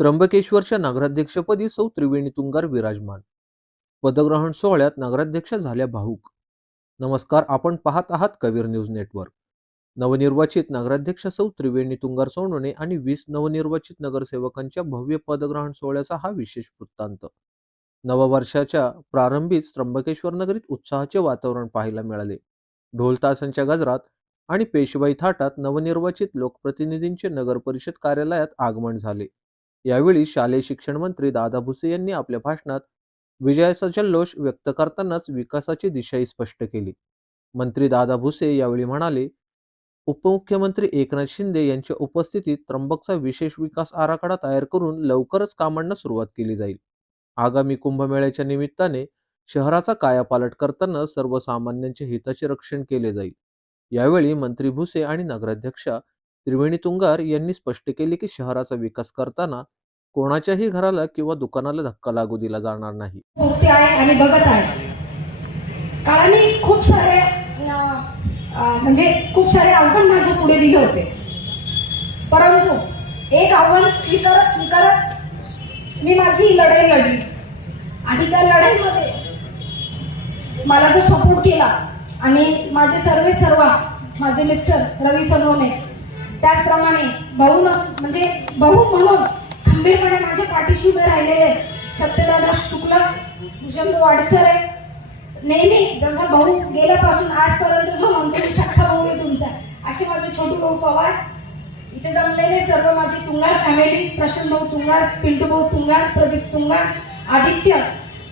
त्र्यंबकेश्वरच्या नगराध्यक्षपदी सौ त्रिवेणी तुंगार विराजमान. पदग्रहण सोहळ्यात नगराध्यक्ष झाल्या भाऊक. नमस्कार, आपण पाहत आहात कबीर न्यूज नेटवर्क. नवनिर्वाचित नगराध्यक्ष सौ त्रिवेणी तुंगार सोनवणे आणि 20 नवनिर्वाचित नगरसेवकांच्या भव्य पदग्रहण सोहळ्याचा हा विशेष वृत्तांत. नववर्षाच्या प्रारंभीच त्र्यंबकेश्वर नगरीत उत्साहाचे वातावरण पाहायला मिळाले. ढोल ताशांच्या गजरात आणि पेशवाई थाटात नवनिर्वाचित लोकप्रतिनिधींचे नगर परिषद कार्यालयात आगमन झाले. यावेळी शालेय शिक्षण मंत्री दादा भुसे यांनी आपल्या भाषणात विजयाचा जल्लोष व्यक्त करतानाच विकासाची दिशाही स्पष्ट केली. मंत्री दादा भुसे यावेळी म्हणाले, उपमुख्यमंत्री एकनाथ शिंदे यांच्या उपस्थितीत त्र्यंबकचा विशेष विकास आराखडा तयार करून लवकरच कामांना सुरुवात केली जाईल. आगामी कुंभमेळ्याच्या निमित्ताने शहराचा कायापालट करताना सर्वसामान्यांच्या हिताचे रक्षण केले जाईल. यावेळी मंत्री भुसे आणि नगराध्यक्षा त्रिवेणी तुंगार यांनी स्पष्ट केले की शहराचा विकास करताना कोणाच्याही घराला किंवा दुकानाला धक्का लागू दिला जाणार नाही. आणि बघत आहे काळाने खूप सारे खूप सारे आव्हान माझ्या पुढे दिले होते, परंतु एक आव्हान स्वीकारत मी माझी लढाई लढली आणि त्या लढाईमध्ये मला जो सपोर्ट केला आणि माझे सर्व माझे मिस्टर रवी सनोने, त्याचप्रमाणे भाऊ म्हणून खंबीरपणे माझ्या पाठीशी उभे राहिलेले सत्यदादा शुक्ल, भूषण वाडसरे, नेहमी जसा भाऊ गेल्यापासून आजपर्यंत जो म्हणतो मी सख्खा भाऊ आहे तुमचा, असे माझे छोटू भाऊ पवार, इथे जमलेले सर्व माझी तुंगार फॅमिली, प्रशांत भाऊ तुंगार, पिंटू भाऊ तुंगार, प्रदीप तुंगार, आदित्य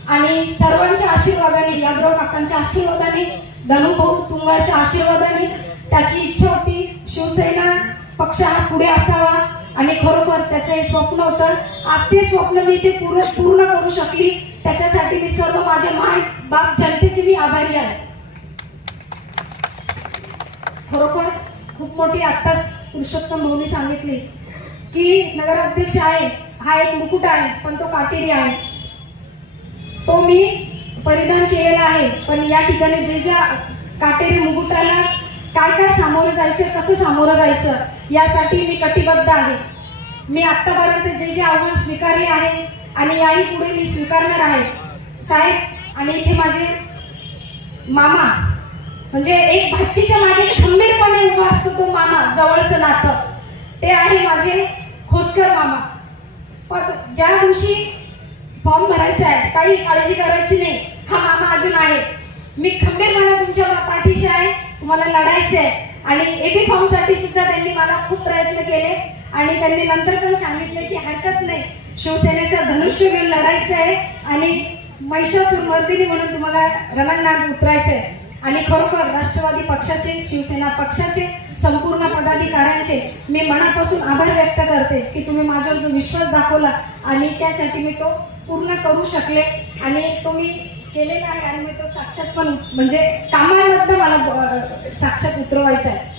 आणि सर्वांच्या आशीर्वादाने, यादव काकांच्या आशीर्वादाने, धनु भाऊ तुंगारच्या आशीर्वादाने त्याची इच्छा होती शिवसेना पक्ष हा पुढे असावा आणि खरोखर त्याचं हे स्वप्न होतं. आज ते स्वप्न मी इथे पूर्ण करू शकली. त्याच्यासाठी मी सर्व माझे माय बाप जनतेची मी आभारी आहे. खरोखर खूप मोठी आत्ताच पुरुषोत्तम भाऊनी सांगितली की नगराध्यक्ष आहे हा एक मुकुट आहे, पण तो काटेरी आहे. तो मी परिधान केलेला आहे, पण या ठिकाणी ज्या काटेरी मुकुटाला काय सामोरं जायचं, कसं सामोरं जायचं यासाठी मी कटिबद्ध आहे. मी आतापर्यंत जे आव्हान स्वीकारले आहे आणि याही पुढे मी स्वीकारणार आहे. साहेब आणि इथे माझे मामा, म्हणजे एक भाचीच्या मागे खंबीरपणे उभा असतो तो मामा, जवळचं नातं ते आहे माझे खोसकर मामा. पण ज्या दिवशी फॉर्म भरायचा आहे काही काळजी करायची नाही, हा मामा अजून आहे. मी खंबीरपणे तुमच्या पाठीशी आहे, तुम्हाला लढायचं आहे. आणि एबी फॉर्म साठी सुद्धा त्यांनी मला खूप प्रयत्न केले आणि त्यांनी नंतर पण सांगितले की हरकत नाही, शिवसेनेचं धनुष्य घेऊन लढायचं आहे आणि महिषासुर मर्दिनी म्हणून तुम्हाला रणांगणात उतरायचं आहे. आणि खरोखर राष्ट्रवादी पक्षाचे, शिवसेना पक्षाचे संपूर्ण पदाधिकाऱ्यांचे मी मनापासून आभार व्यक्त करते की तुम्ही माझ्यावर जो विश्वास दाखवला आणि त्यासाठी मी तो पूर्ण करू शकले आणि तो मी केलेला आहे. आणि मी तो साक्षात पण कामामध्ये मला साक्षात उतरवायचा आहे.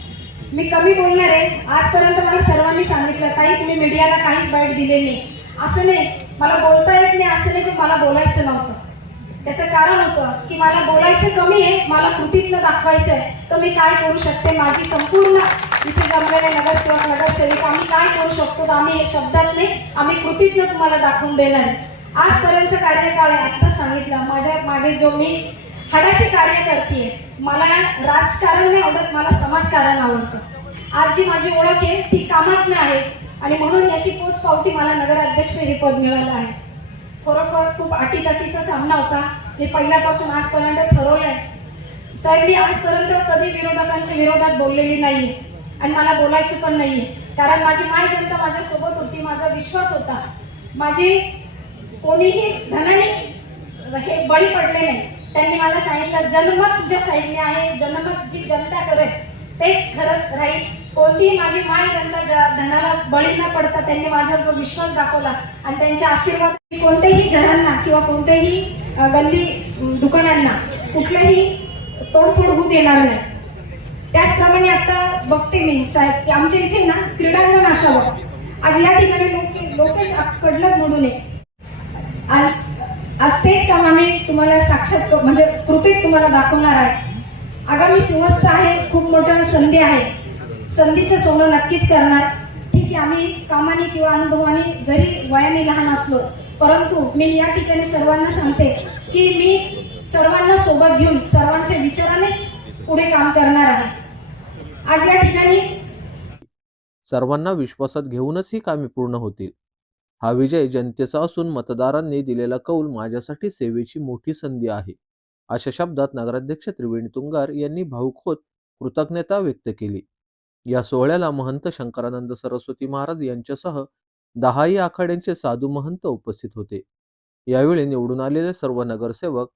मी कमी बोलणार आहे. आजपर्यंत मला सर्वांनी सांगितलं ताई तुम्ही मीडियाला काहीच बाईट दिले नाही. असं नाही, मला बोलता येत नाही असं नाही, पण मला बोलायचं नव्हतं. त्याचं कारण होतं की मला बोलायचं कमी आहे, मला कृतीतनं दाखवायचं आहे. तर मी काय करू शकते, माझी संपूर्ण इथे जमलेले नगरसेवक नगरसेविका आम्ही काय करू शकतो, तर आम्ही हे शब्दात नाही, आम्ही कृतीतनं तुम्हाला दाखवून देणार आहे. आजपर्यंत कार्यकाळ आहे, आत्ताच सांगितलं माझ्या मागे जो मी हाडाचे कार्य करते. मला राजकारण नाही आवडत, मला समाजकारण आवडतं. आज जी माझी ओळख आहे ती कामात आहे आणि म्हणून याची पोच पावती मला नगराध्यक्ष हे पद मिळालं आहे. खरोखर खूप अटीतटीचा सामना होता. मी पहिल्यापासून आजपर्यंत ठरवलंय साहेब, मी आजपर्यंत कधी विरोधकांच्या विरोधात बोललेली नाहीये आणि मला बोलायचं पण नाहीये. कारण माझी माय जनता माझ्या सोबत होती, माझा विश्वास होता. माझी कोणीही धनाने हे बळी पडले नाही. त्यांनी मला सांगितलं जनमत तुझ्या साईडने आहे, जनमत जी जनता करेल तेच खरंच राहील. कोणतीही माझी माय जनता धनाला बळी न पडता त्यांनी माझ्यावर जो विश्वास दाखवला आणि त्यांच्या आशीर्वाद कोणत्याही घरांना किंवा कोणत्याही गल्ली दुकानांना कुठल्याही तोडफोड होऊ देणार नाही. त्याचप्रमाणे आता बघते मी साहेब की आमच्या इथे ना क्रीडांगण असावं. आज या ठिकाणी लोकेश कडलं म्हणून आहे. आज तेच काम आम्ही तुम्हाला साक्षात कृतीत तुम्हाला दाखवणार आहे. आगामी सिंहस्थ आहे, खूप मोठा संधी आहे. संधीचं सोनं नक्कीच करणार. ठीक की आम्ही कामाने किंवा अनुभवाने जरी वयाने लहान असलो, परंतु मी या ठिकाणी सर्वांना सांगते की मी सर्वांना सोबत घेऊन सर्वांच्या विचारानेच पुढे काम करणार आहे. आज या ठिकाणी सर्वांना विश्वासात घेऊनच ही कामे पूर्ण होतील. हा विजय जनतेचा असून मतदारांनी दिलेला कौल माझ्यासाठी सेवेची मोठी संधी आहे. अशा शब्दात नगराध्यक्ष त्रिवेणी तुंगार यांनी भावुक होत कृतज्ञता व्यक्त केली. या सोहळ्याला महंत शंकरानंद सरस्वती महाराज यांच्यासह 10ही आखाड्यांचे साधू महंत उपस्थित होते. यावेळी निवडून आलेले सर्व नगरसेवक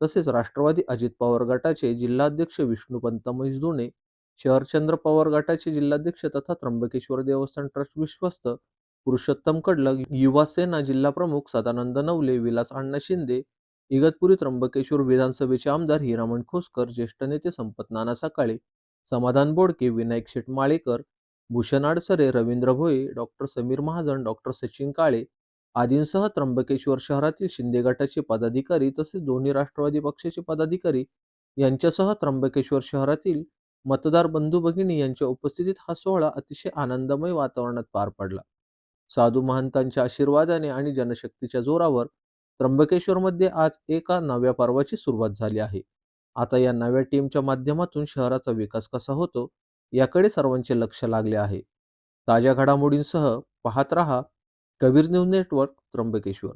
तसेच राष्ट्रवादी अजित पवार गटाचे जिल्हाध्यक्ष विष्णुपंत मैसदुणे, शरदचंद्र पवार गटाचे जिल्हाध्यक्ष तथा त्र्यंबकेश्वर देवस्थान ट्रस्ट विश्वस्त पुरुषोत्तम कडलग, युवा सेना जिल्हा प्रमुख सदानंद नवले, विलास अण्णा शिंदे, इगतपुरी त्र्यंबकेश्वर विधानसभेचे आमदार हिरामण खोसकर, ज्येष्ठ नेते संपत नाना सकाळे, समाधान बोडके, विनायक शेठ माळेकर, भूषण अडसरे, रवींद्र भोये, डॉक्टर समीर महाजन, डॉक्टर सचिन काळे आदींसह त्र्यंबकेश्वर शहरातील शिंदे गटाचे पदाधिकारी तसेच दोन्ही राष्ट्रवादी पक्षाचे पदाधिकारी यांच्यासह त्र्यंबकेश्वर शहरातील मतदार बंधू भगिनी यांच्या उपस्थितीत हा सोहळा अतिशय आनंदमय वातावरणात पार पडला. साधू महंतांच्या आशीर्वादाने आणि जनशक्तीच्या जोरावर त्र्यंबकेश्वरमध्ये आज एका नव्या पर्वाची सुरुवात झाली आहे. आता या नव्या टीमच्या माध्यमातून शहराचा विकास कसा होतो याकडे सर्वांचे लक्ष लागले आहे. ताज्या घडामोडींसह पाहत रहा कबीर न्यूज नेटवर्क त्र्यंबकेश्वर.